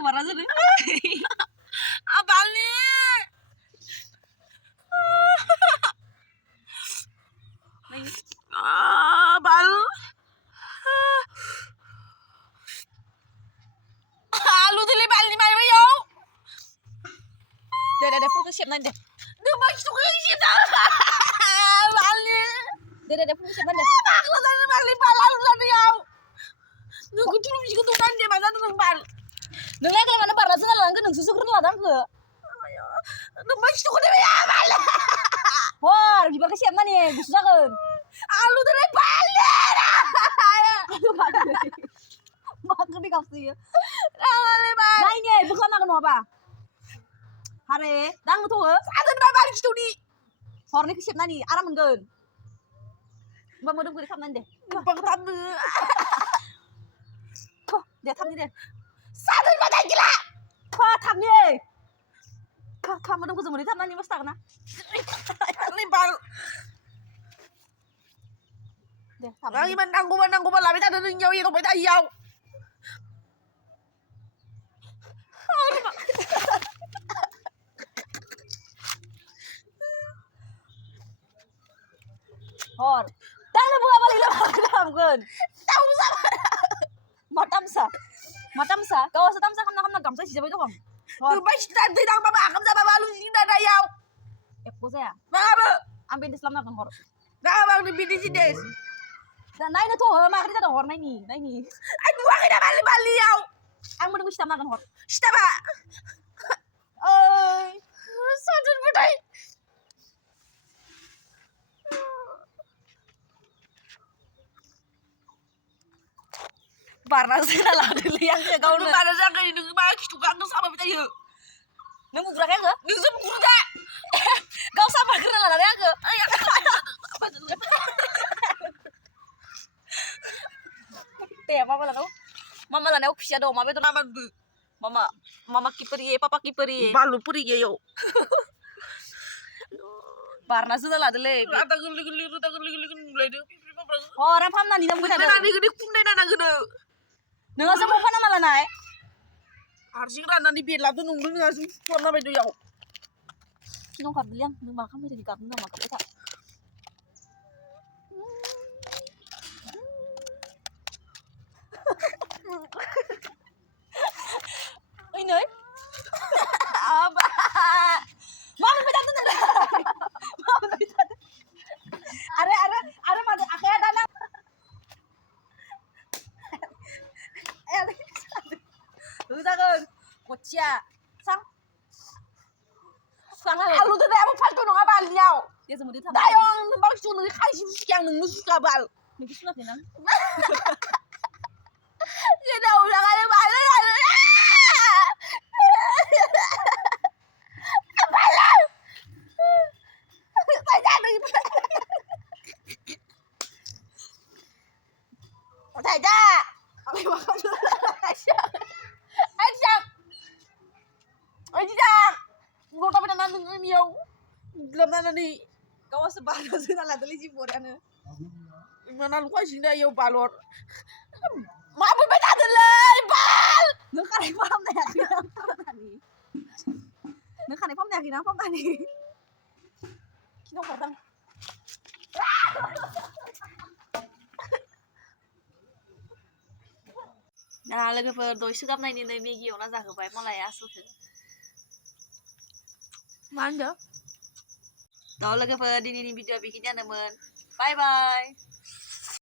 kemana sih? Apa nih? Bal. Lu tuh bal ni mai yo. Dede fokus siap nanti. Dia masuk ke situ. Bal ni. Dede fokus siap nanti. Bakla tadi bal ni bal lu tadi yo. Lu kudu lu juga tuh nanti mana tuh bal. Neng lagi mana parah sih ngalang ke neng susu keren lah dang ke. Lu masuk ke dia bal. Wah, di bawah siap mana nih? Bisa kan? Lu tadi bal. Aduh, makan di kasih ya. Ramai bal. Nah ini bukan makan apa? Hare, dang tuh. Ada bal itu di. Horny ke siap nani, aram menggen. Mbak mau dong gue nanti. Bang tamu. Kok dia tham deh. Satu badan gila. Kok tham nih? Kamu dong gue tham nani mas tak na? Limpal. Deh, tham. Lagi menang gue lah. Kita ada jauh itu kita jauh. Hor. Dang na buka balik lah kam gun. Tahu sama. Matamsa. Kau setamsa kam gamsa sih itu kam. Lu baik tadi dang baba kamu sama balu sini ada jauh. Eko saya. Mengapa? Ambil Islam na hor. Dah bang di bini sini. Dan naik na tuh, mak kita ada hor naik ni. Aduh, aku dah balik jauh. Ang mo dong Islam na hor. Siapa? Satu budai. Parna sila lah dili yang ke kau Kau na. pada saya kayak ini bang tukang tu sama kita yuk. Nang gugura ka ga? Ini semua kurda. Kau sama kena lah dari aku. Apa tu? Teh apa lah kau? Mama lah nak kisah do, mama itu Nama tu. mama kiper ye, papa kiper ye. Balu puri ye yo. Parna sila lah dili. Rata guli mulai dia. Oh, orang paham nani nang Kita guna. nanti gede kundai nana gede. Nang sa mo pa na malah naik. Harusnya kan nanti biar tuh nunggu nggak sih warna baju yo. Sinong kabilang, nang makan may di karna makan kita. Ay, noy. Apa? Mama kita tu dah. Mama kita. Are madu akhirnya tanah. Udah kan, kocya, sang lah. Alu tuh dia mau pas tuh nggak bal yo. Dia semua di Dayong nembak tuh nggak kasih yang nunggu suka bal. Mungkin sunat ya nang. Ya dah udah kali bal. Balas. Saya nih. Saya. Aku makan dulu. Ajak. Gue tapi nanti ini yo. Belum nanti. Kau sebarang sunat lah tulis di borana. Mana lu kasih dah yo balor. Mabu beta delay bal. Nang kanay paham na yakin ang tani. Nang kanay paham na yakin ang tani. Kinong kadang. Nah, lagi berdoi sugap na ini na migi yung nasa kabay mo laya so. Mana? Tahu lagi pada ini video bikinnya teman. Bye bye.